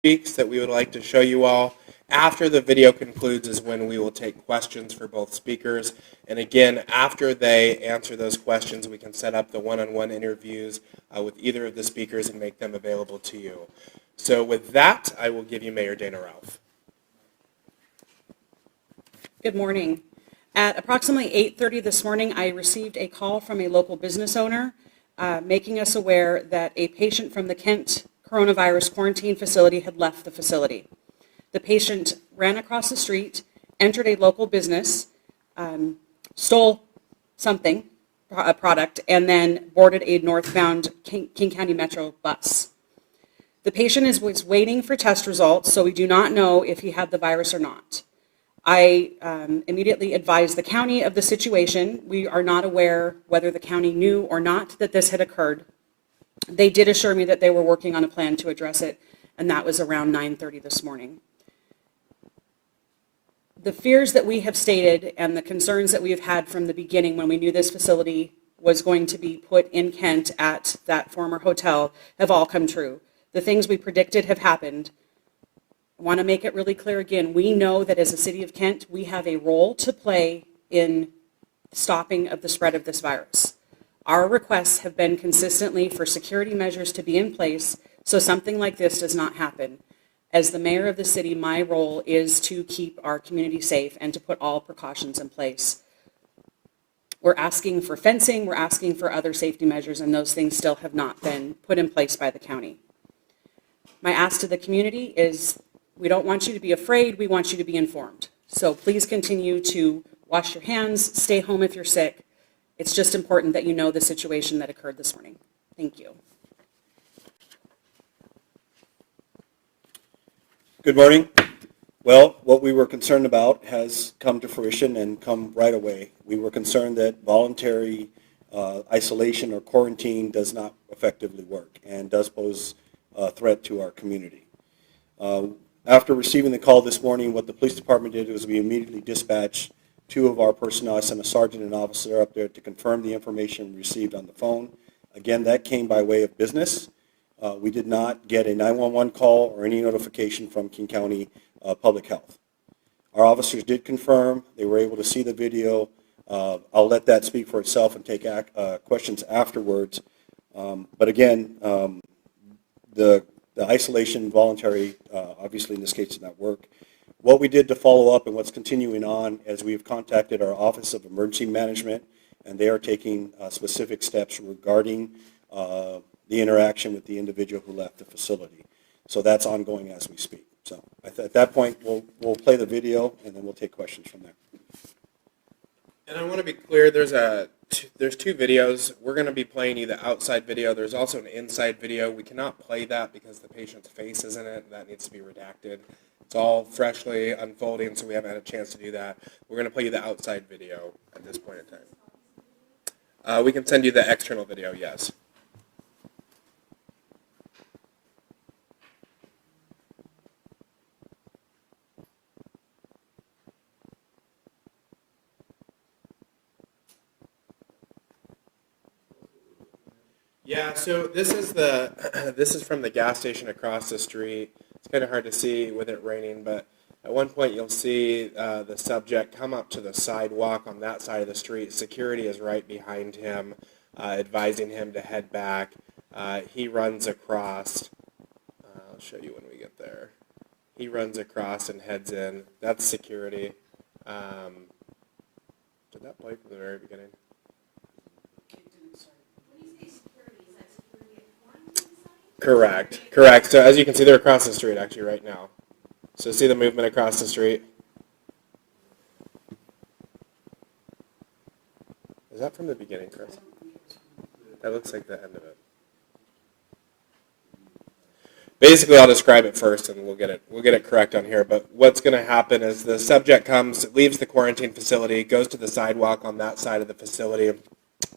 speaks that we would like to show you all. After the video concludes is when we will take questions for both speakers. And again, after they answer those questions, we can set up the one-on-one interviews with either of the speakers and make them available to you. So with that, I will give you Mayor Dana Ralph. Good morning. At approximately 8:30 this morning, I received a call from a local business owner making us aware that a patient from the Kent coronavirus quarantine facility had left the facility. The patient ran across the street, entered a local business, stole something, a product, and then boarded a northbound King County Metro bus. The patient was waiting for test results, so we do not know if he had the virus or not. I immediately advised the county of the situation. We are not aware whether the county knew or not that this had occurred. They did assure me that they were working on a plan to address it, and that was around 9:30 this morning. The fears that we have stated and the concerns that we have had from the beginning when we knew this facility was going to be put in Kent at that former hotel have all come true. The things we predicted have happened. I want to make it really clear again, we know that as a city of Kent, we have a role to play in stopping of the spread of this virus. Our requests have been consistently for security measures to be in place so something like this does not happen. As the mayor of the city, my role is to keep our community safe and to put all precautions in place. We're asking for fencing, we're asking for other safety measures, and those things still have not been put in place by the county. My ask to the community is, we don't want you to be afraid, we want you to be informed. So please continue to wash your hands, stay home if you're sick. It's just important that you know the situation that occurred this morning. Thank you. Good morning. Well, what we were concerned about has come to fruition and come right away. We were concerned that voluntary isolation or quarantine does not effectively work and does pose a threat to our community. After receiving the call this morning, what the police department did was we immediately dispatched 2 of our personnel. I sent a sergeant and an officer up there to confirm the information received on the phone. Again, that came by way of business. We did not get a 911 call or any notification from King County Public Health. Our officers did confirm. They were able to see the video. I'll let that speak for itself and take questions afterwards. But again, the isolation voluntary, obviously in this case, did not work. What we did to follow up and what's continuing on is we've contacted our Office of Emergency Management, and they are taking specific steps regarding the interaction with the individual who left the facility. So that's ongoing as we speak. So at that point, we'll play the video, and then we'll take questions from there. And I want to be clear, there's 2 videos. We're going to be playing you the outside video. There's also an inside video. We cannot play that because the patient's face is in it. That needs to be redacted. It's all freshly unfolding, so we haven't had a chance to do that. We're going to play you the outside video at this point in time. We can send you the external video, yes. Yeah, so this is from the gas station across the street. It's kind of hard to see with it raining, but at one point you'll see the subject come up to the sidewalk on that side of the street. Security is right behind him, advising him to head back. He runs across. I'll show you when we get there. He runs across and heads in. That's security. Did that play from the very beginning? Correct. So as you can see, they're across the street actually right now. So see the movement across the street? Is that from the beginning, Chris? That looks like the end of it. Basically, I'll describe it first, and we'll get it correct on here. But what's going to happen is the subject leaves the quarantine facility, goes to the sidewalk on that side of the facility.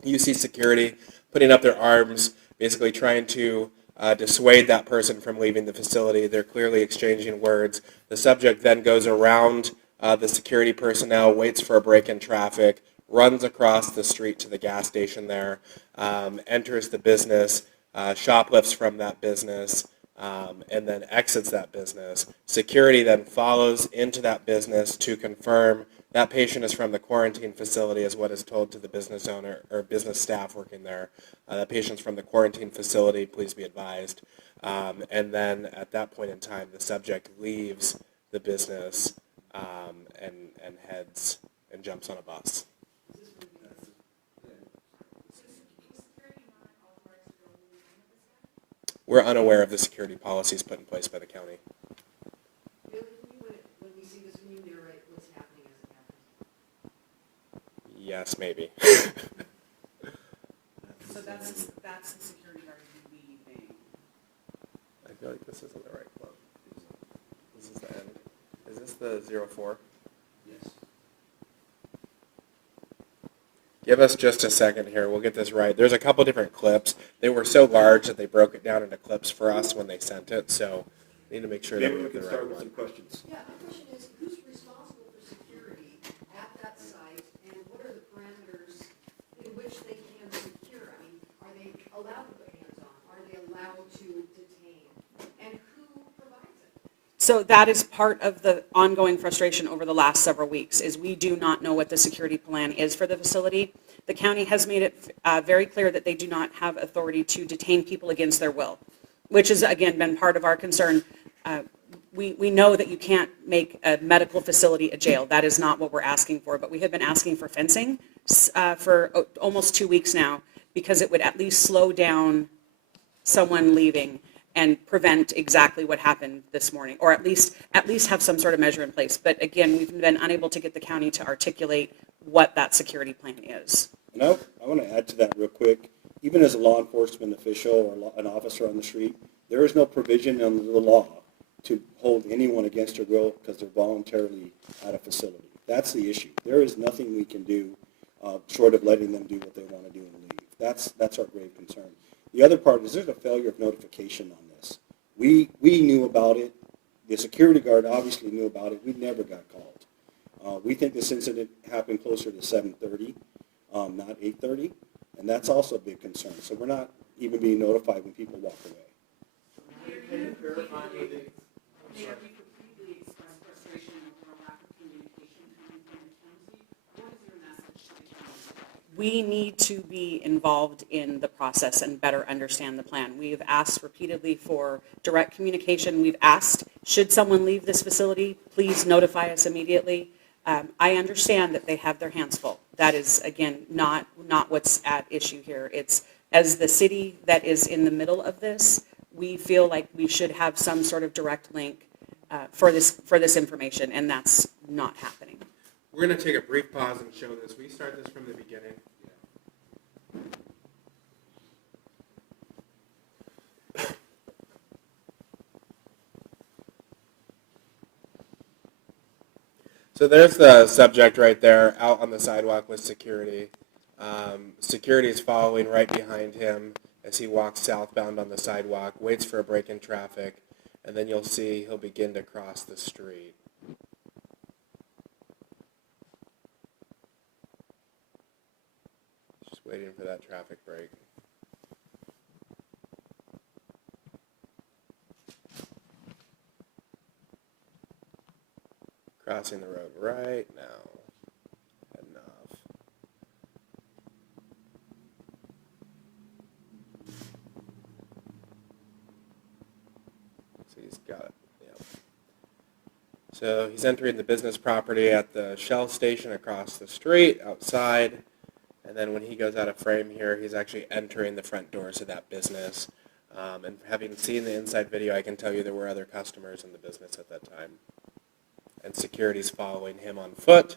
You see security putting up their arms, basically trying to dissuade that person from leaving the facility. They're clearly exchanging words. The subject then goes around the security personnel, waits for a break in traffic, runs across the street to the gas station there, enters the business, shoplifts from that business, and then exits that business. Security then follows into that business to confirm that patient is from the quarantine facility, is what is told to the business owner or business staff working there. That patient's from the quarantine facility, please be advised. And then at that point in time, the subject leaves the business and heads and jumps on a bus. We're unaware of the security policies put in place by the county. When we see this, when you narrate what's happening as it happens. Yes, maybe. So that's the security guard leaving. I feel like this isn't the right one. This is the end. Is this the 04? Yes. Give us just a second here. We'll get this right. There's a couple different clips. They were so large that they broke it down into clips for us when they sent it. So we need to make sure that Maybe we we get can the right start with one. some questions. Yeah, the question is, who's responsible for security at that site, and what are the parameters in which they can secure? I mean, are they allowed to put hands on? Are they allowed to detain? And who provides it? So that is part of the ongoing frustration over the last several weeks, is we do not know what the security plan is for the facility. The county has made it very clear that they do not have authority to detain people against their will, which has, again, been part of our concern. We know that you can't make a medical facility a jail. That is not what we're asking for, but we have been asking for fencing for almost 2 weeks now, because it would at least slow down someone leaving and prevent exactly what happened this morning, or at least have some sort of measure in place. But again, we've been unable to get the county to articulate what that security plan is. And I want to add to that real quick. Even as a law enforcement official or an officer on the street, there is no provision in the law to hold anyone against their will because they're voluntarily at a facility. That's the issue. There is nothing we can do short of letting them do what they want to do and leave. That's our grave concern. The other part is there's a failure of notification on this. We knew about it. The security guard obviously knew about it. We never got called. We think this incident happened closer to 7:30, not 8:30, and that's also a big concern. So we're not even being notified when people walk away. Mayor, we completely express frustration over a lack of communication coming from the county. What is your message to the county? We need to be involved in the process and better understand the plan. We have asked repeatedly for direct communication. We've asked, should someone leave this facility, please notify us immediately. I understand that they have their hands full. That is, again, not what's at issue here. It's, as the city that is in the middle of this, we feel like we should have some sort of direct link for this information, and that's not happening. We're going to take a brief pause and show this. We start this from the beginning. So there's the subject right there out on the sidewalk with security. Security is following right behind him as he walks southbound on the sidewalk, waits for a break in traffic, and then you'll see he'll begin to cross the street. Just waiting for that traffic break. Crossing the road right now. Heading off. So he's got it. Yep. So he's entering the business property at the Shell station across the street outside. And then when he goes out of frame here, he's actually entering the front doors of that business. And having seen the inside video, I can tell you there were other customers in the business at that time. And security's following him on foot,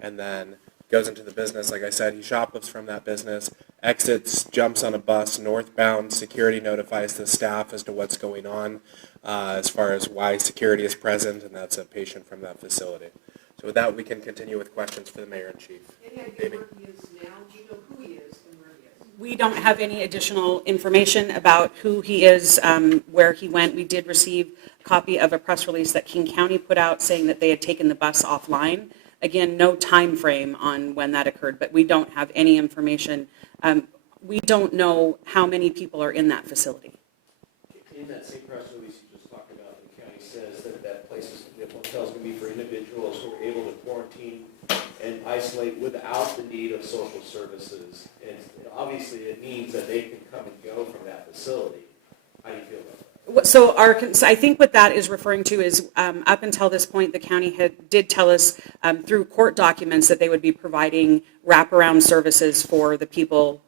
and then goes into the business. Like I said, he shoplifts from that business, exits, jumps on a bus northbound. Security notifies the staff as to what's going on as far as why security is present, and that's a patient from that facility. So with that, we can continue with questions for the mayor and chief. Any idea where he is now? Do you know who he is and where he is? We don't have any additional information about who he is, where he went. We did receive a copy of a press release that King County put out saying that they had taken the bus offline. Again, no time frame on when that occurred, but we don't have any information. We don't know how many people are in that facility. Can in that same press release you just talked about, the county says that places, that hotels can be for individuals who are able to quarantine and isolate without the need of social services. And obviously it means that they can come and go from that facility. How do you feel about that? So I think what that is referring to is up until this point, the county did tell us through court documents that they would be providing wraparound services for the people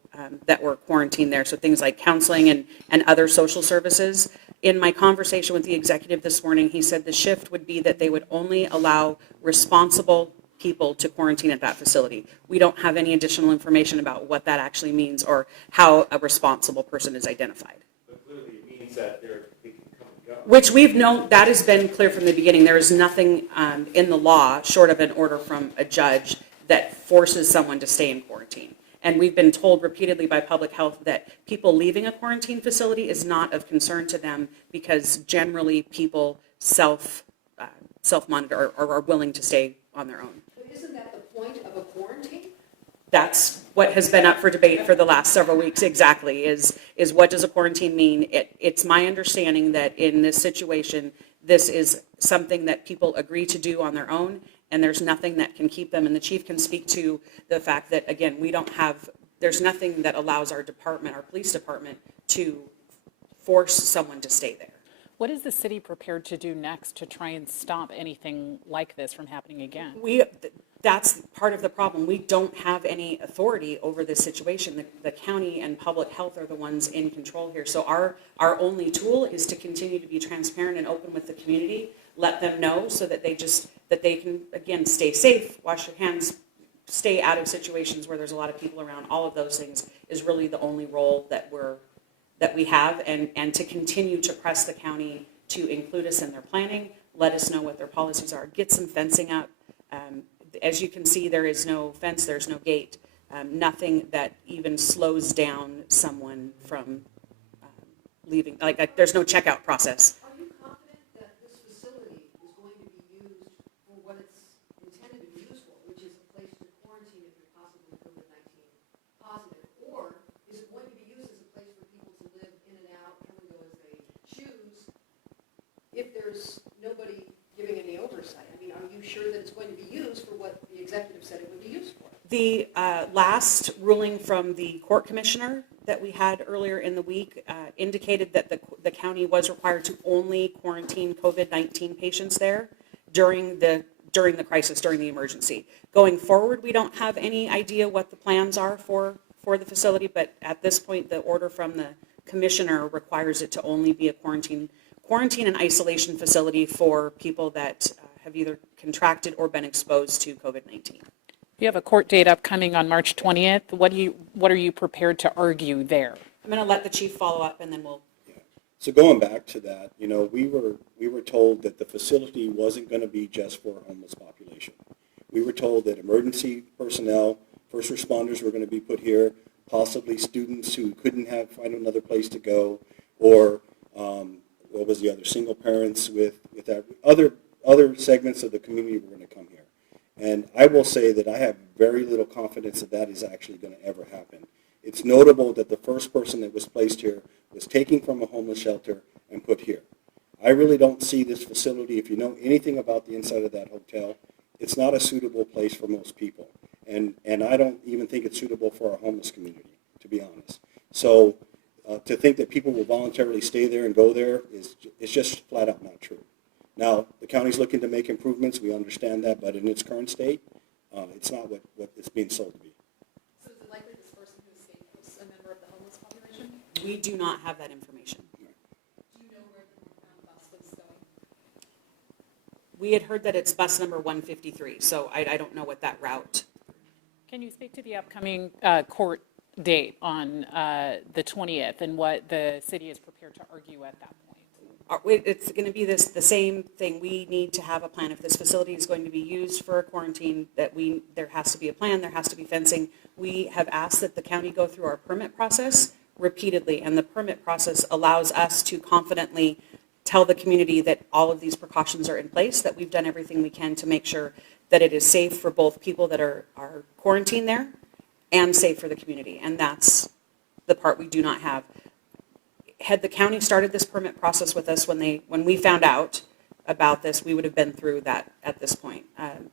that were quarantined there. So things like counseling and other social services. In my conversation with the executive this morning, he said the shift would be that they would only allow responsible people to quarantine at that facility. We don't have any additional information about what that actually means or how a responsible person is identified. But clearly it means that they can come and go. Which we've known, that has been clear from the beginning. There is nothing in the law, short of an order from a judge, that forces someone to stay in quarantine. And we've been told repeatedly by public health that people leaving a quarantine facility is not of concern to them because generally people self-monitor or are willing to stay on their own. But isn't that the point of a quarantine? That's what has been up for debate for the last several weeks exactly, is what does a quarantine mean? It's my understanding that in this situation, this is something that people agree to do on their own, and there's nothing that can keep them. And the chief can speak to the fact that, again, there's nothing that allows our department, our police department, to force someone to stay there. What is the city prepared to do next to try and stop anything like this from happening again? That's part of the problem. We don't have any authority over this situation. The county and public health are the ones in control here. So our only tool is to continue to be transparent and open with the community, let them know so that they can, again, stay safe, wash your hands, stay out of situations where there's a lot of people around. All of those things is really the only role that we have, and to continue to press the county to include us in their planning, let us know what their policies are, get some fencing up. As you can see, there is no fence, there's no gate, nothing that even slows down someone from leaving, like there's no checkout process. Are you confident that this facility is going to be used for what it's intended to be used for, which is a place to quarantine if you're possibly COVID-19 positive? Or is it going to be used as a place for people to live in and out, come and go as they choose, if there's nobody giving any oversight? I mean, are you sure that it's going to be used for what the executive said it would be used for? The last ruling from the court commissioner that we had earlier in the week indicated that the county was required to only quarantine COVID-19 patients there during the crisis, during the emergency. Going forward, we don't have any idea what the plans are for the facility, but at this point, the order from the commissioner requires it to only be a quarantine and isolation facility for people that have either contracted or been exposed to COVID-19. You have a court date upcoming on March 20th. What are you prepared to argue there? I'm going to let the chief follow up, and then we'll. So going back to that, we were told that the facility wasn't going to be just for a homeless population. We were told that emergency personnel, first responders were going to be put here, possibly students who couldn't find another place to go, or what was the other, single parents with that, other segments of the community were going to come here. And I will say that I have very little confidence that that is actually going to ever happen. It's notable that the first person that was placed here was taken from a homeless shelter and put here. I really don't see this facility, if you know anything about the inside of that hotel, it's not a suitable place for most people. And I don't even think it's suitable for our homeless community, to be honest. So to think that people will voluntarily stay there and go there is just flat out not true. Now, the county's looking to make improvements, we understand that, but in its current state, it's not what it's being sold to be. So is it likely this person who escaped was a member of the homeless population? We do not have that information. Do you know where the bus was going? We had heard that it's bus number 153, so I don't know what that route. Can you speak to the upcoming court date on the 20th and what the city is prepared to argue at that point? It's going to be the same thing. We need to have a plan. If this facility is going to be used for a quarantine, there has to be a plan, there has to be fencing. We have asked that the county go through our permit process repeatedly, and the permit process allows us to confidently tell the community that all of these precautions are in place, that we've done everything we can to make sure that it is safe for both people that are quarantined there and safe for the community. And that's the part we do not have. had the county started this permit process with us when we found out about this, we would have been through that at this point.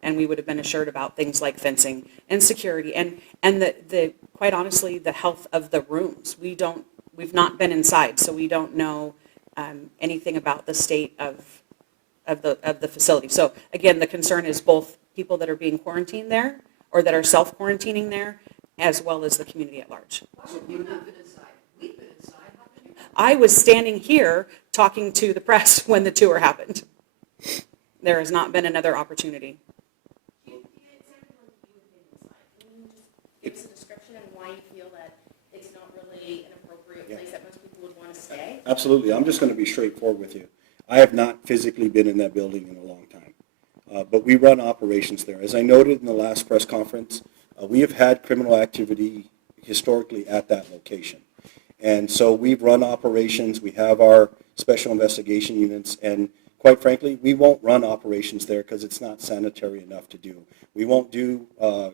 And we would have been assured about things like fencing and security and the quite honestly, the health of the rooms. We've not been inside, so we don't know anything about the state of the facility. So again, the concern is both people that are being quarantined there or that are self-quarantining there, as well as the community at large. Why have you not been inside? We've been inside, how come you? I was standing here talking to the press when the tour happened. There has not been another opportunity. It sounded like you had been inside. Can you just give us a description on why you feel that it's not really an appropriate place that most people would want to stay? Absolutely. I'm just going to be straightforward with you. I have not physically been in that building in a long time, but we run operations there. As I noted in the last press conference, we have had criminal activity historically at that location. And so we've run operations, we have our special investigation units, and quite frankly, we won't run operations there because it's not sanitary enough to do. We won't do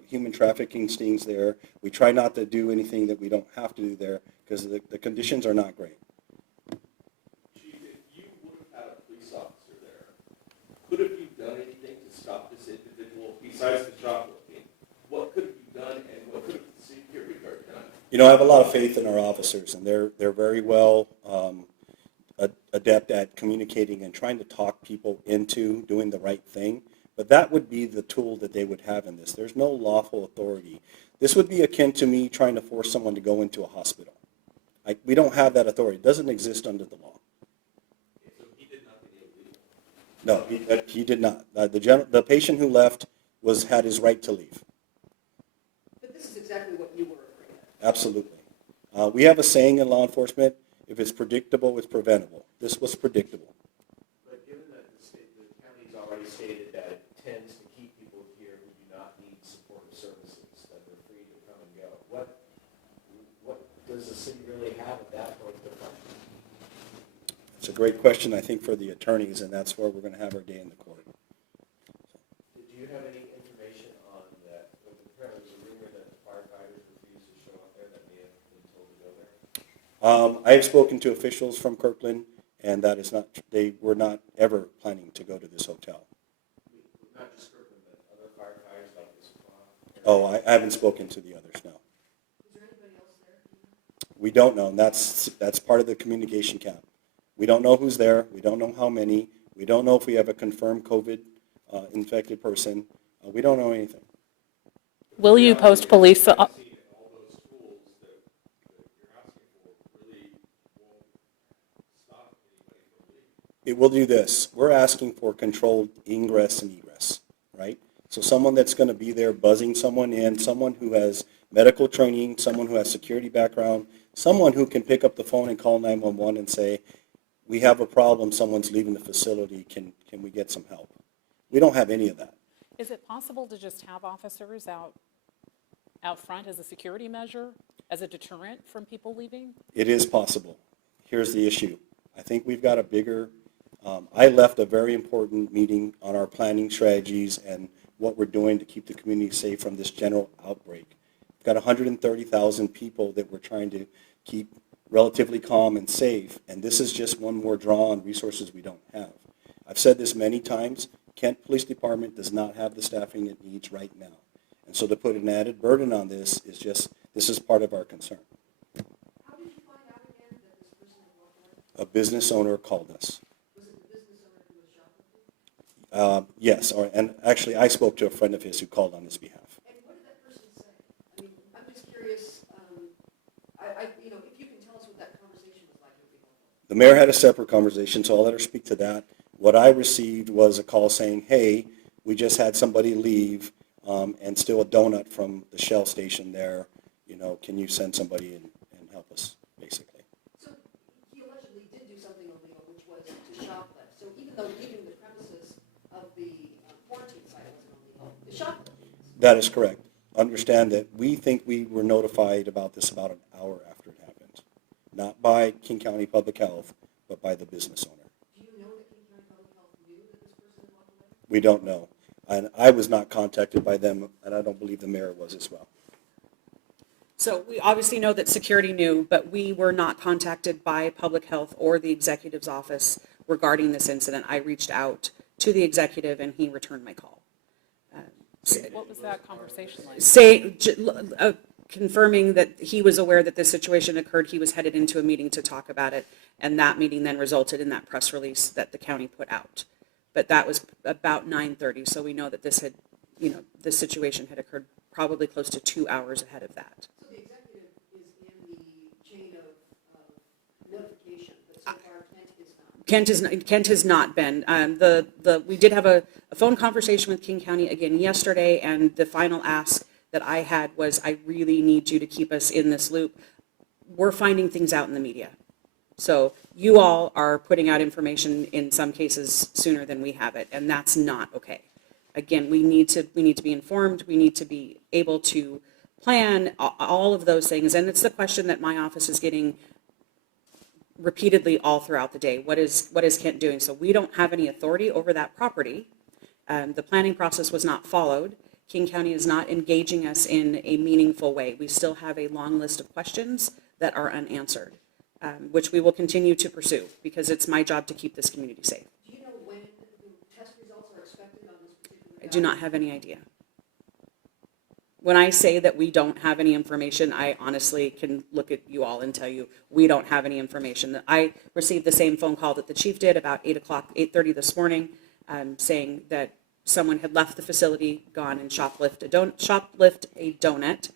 human trafficking stings there. We try not to do anything that we don't have to do there because the conditions are not great. Chief, if you would have had a police officer there, could have you done anything to stop this individual besides the shoplifting? What could have you done and what could have the security guard done? You know, I have a lot of faith in our officers, and they're very well adept at communicating and trying to talk people into doing the right thing. But that would be the tool that they would have in this. There's no lawful authority. This would be akin to me trying to force someone to go into a hospital. We don't have that authority. It doesn't exist under the law. So he did nothing illegal? No, he did not. The patient who left had his right to leave. But this is exactly what you were afraid of. Absolutely. We have a saying in law enforcement, if it's predictable, it's preventable. This was predictable. But given that the county's already stated that it tends to keep people here who do not need supportive services, that they're free to come and go, what does the city really have at that point to fund? It's a great question, I think, for the attorneys, and that's where we're going to have our day in the court. Do you have any information on that? Apparently there's a rumor that the firefighters refused to show up there that may have been told to go there. I have spoken to officials from Kirkland, and that is not, they were not ever planning to go to this hotel. Not just Kirkland, but other firefighters like this. Oh, I haven't spoken to the others, no. Is there anybody else there? We don't know, and that's part of the communication cap. We don't know who's there. We don't know how many. We don't know if we have a confirmed COVID infected person. We don't know anything. Will you post police? All those tools that you're asking for really won't stop anybody from leaving. It will do this. We're asking for controlled ingress and egress, right? So someone that's going to be there buzzing someone in, someone who has medical training, someone who has security background, someone who can pick up the phone and call 911 and say, we have a problem, someone's leaving the facility, can we get some help? We don't have any of that. Is it possible to just have officers out front as a security measure, as a deterrent from people leaving? It is possible. Here's the issue. I think we've got a bigger, I left a very important meeting on our planning strategies and what we're doing to keep the community safe from this general outbreak. We've got 130,000 people that we're trying to keep relatively calm and safe, and this is just one more draw on resources we don't have. I've said this many times, Kent Police Department does not have the staffing it needs right now. And so to put an added burden on this is part of our concern. How did you find out again that this person had walked away? A business owner called us. Was it the business owner who was shoplifting? Yes, and actually I spoke to a friend of his who called on his behalf. And what did that person say? I mean, I'm just curious, if you can tell us what that conversation was like, it would be helpful. The mayor had a separate conversation, so I'll let her speak to that. What I received was a call saying, hey, we just had somebody leave and steal a donut from the Shell station there. Can you send somebody and help us, basically? So he allegedly did do something illegal, which was to shoplift. So even though leaving the premises of the quarantine site wasn't illegal, the shoplifting is. That is correct. Understand that we think we were notified about this about an hour after it happened. Not by King County Public Health, but by the business owner. Do you know that King County Public Health knew that this person had walked away? We don't know. And I was not contacted by them, and I don't believe the mayor was as well. So we obviously know that security knew, but we were not contacted by public health or the executive's office regarding this incident. I reached out to the executive and he returned my call. What was that conversation like? Confirming that he was aware that this situation occurred, he was headed into a meeting to talk about it, and that meeting then resulted in that press release that the county put out. But that was about 9:30, so we know that this had, this situation had occurred probably close to 2 hours ahead of that. So the executive is in the chain of notification, but so far Kent is not. Kent has not been. We did have a phone conversation with King County again yesterday, and the final ask that I had was, I really need you to keep us in this loop. We're finding things out in the media. So you all are putting out information in some cases sooner than we have it, and that's not okay. Again, we need to be informed. We need to be able to plan all of those things. And it's the question that my office is getting repeatedly all throughout the day. What is Kent doing? So we don't have any authority over that property. The planning process was not followed. King County is not engaging us in a meaningful way. We still have a long list of questions that are unanswered, which we will continue to pursue because it's my job to keep this community safe. Do you know when the test results are expected on this particular? I do not have any idea. When I say that we don't have any information, I honestly can look at you all and tell you we don't have any information. I received the same phone call that the chief did about 8:30 this morning, saying that someone had left the facility, gone and shoplift a donut.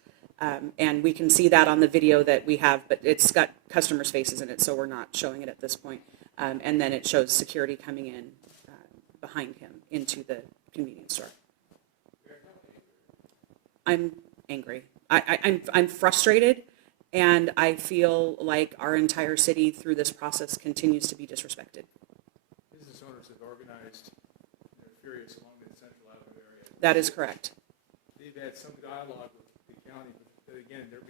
And we can see that on the video that we have, but it's got customers' faces in it, so we're not showing it at this point. And then it shows security coming in behind him into the convenience store. I'm angry. I'm frustrated, and I feel like our entire city through this process continues to be disrespected. Business owners have organized, they're furious along the Central Avenue area. That is correct. They've had some dialogue with the county, but again, their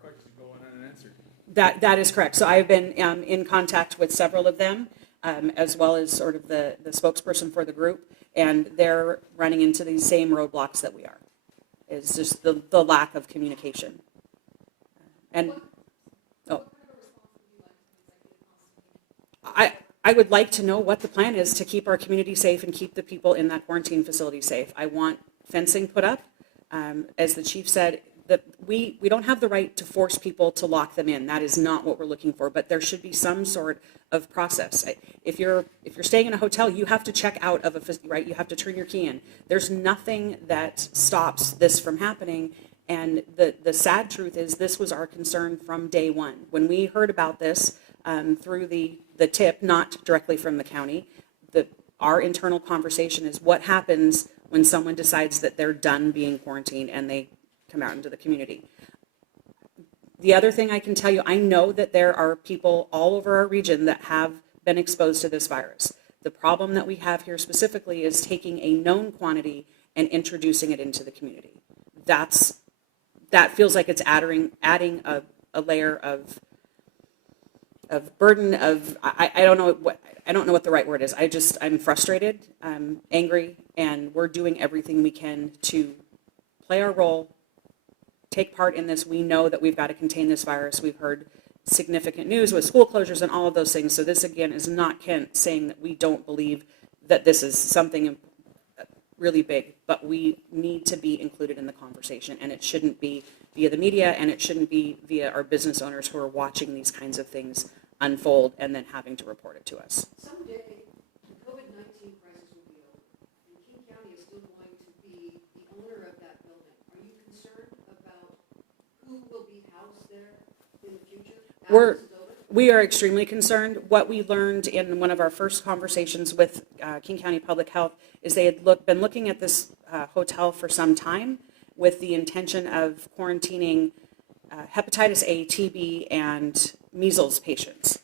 questions are going unanswered. That is correct. So I've been in contact with several of them, as well as sort of the spokesperson for the group, and they're running into these same roadblocks that we are. It's just the lack of communication. And I would like to know what the plan is to keep our community safe and keep the people in that quarantine facility safe. I want fencing put up. As the chief said, that we don't have the right to force people to lock them in. That is not what we're looking for, but there should be some sort of process. If you're staying in a hotel, you have to check out of right? You have to turn your key in. There's nothing that stops this from happening. And the sad truth is this was our concern from day one. When we heard about this through the tip, not directly from the county, our internal conversation is what happens when someone decides that they're done being quarantined and they come out into the community. The other thing I can tell you, I know that there are people all over our region that have been exposed to this virus. The problem that we have here specifically is taking a known quantity and introducing it into the community. That feels like it's adding a layer of burden of, I don't know what the right word is. I'm frustrated, I'm angry, and we're doing everything we can to play our role, take part in this. We know that we've got to contain this virus. We've heard significant news with school closures and all of those things. So this, again, is not Kent saying that we don't believe that this is something really big, but we need to be included in the conversation, and it shouldn't be via the media, and it shouldn't be via our business owners who are watching these kinds of things unfold and then having to report it to us. Someday, the COVID-19 crisis will be over, and King County is still going to be the owner of that building. Are you concerned about who will be housed there in the future? We are extremely concerned. What we learned in one of our first conversations with King County Public Health is they had been looking at this hotel for some time with the intention of quarantining hepatitis A, TB, and measles patients.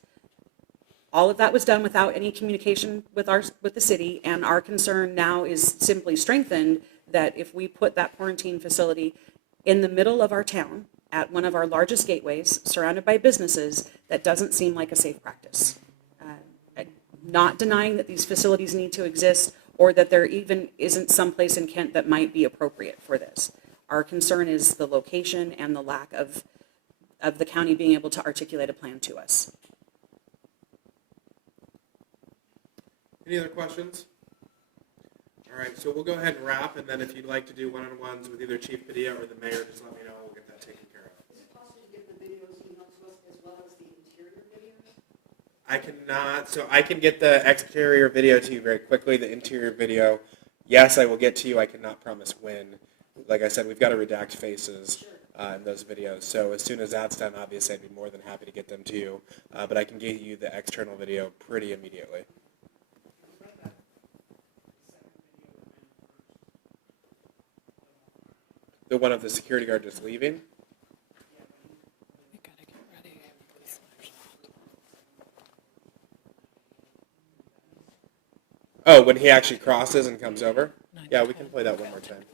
All of that was done without any communication with the city, and our concern now is simply strengthened that if we put that quarantine facility in the middle of our town at one of our largest gateways, surrounded by businesses, that doesn't seem like a safe practice. Not denying that these facilities need to exist or that there even isn't some place in Kent that might be appropriate for this. Our concern is the location and the lack of the county being able to articulate a plan to us. Any other questions? All right, so we'll go ahead and wrap, and then if you'd like to do one-on-ones with either Chief Padilla or the mayor, just let me know. We'll get that taken care of. Is it possible to get the videos emailed to us as well as the interior videos? I cannot, so I can get the exterior video to you very quickly. The interior video, yes, I will get to you. I cannot promise when. Like I said, we've got to redact faces in those videos. So as soon as that's done, obviously, I'd be more than happy to get them to you. But I can get you the external video pretty immediately. The one of the security guard just leaving? We gotta get ready. Oh, when he actually crosses and comes over? Yeah, we can play that one more time.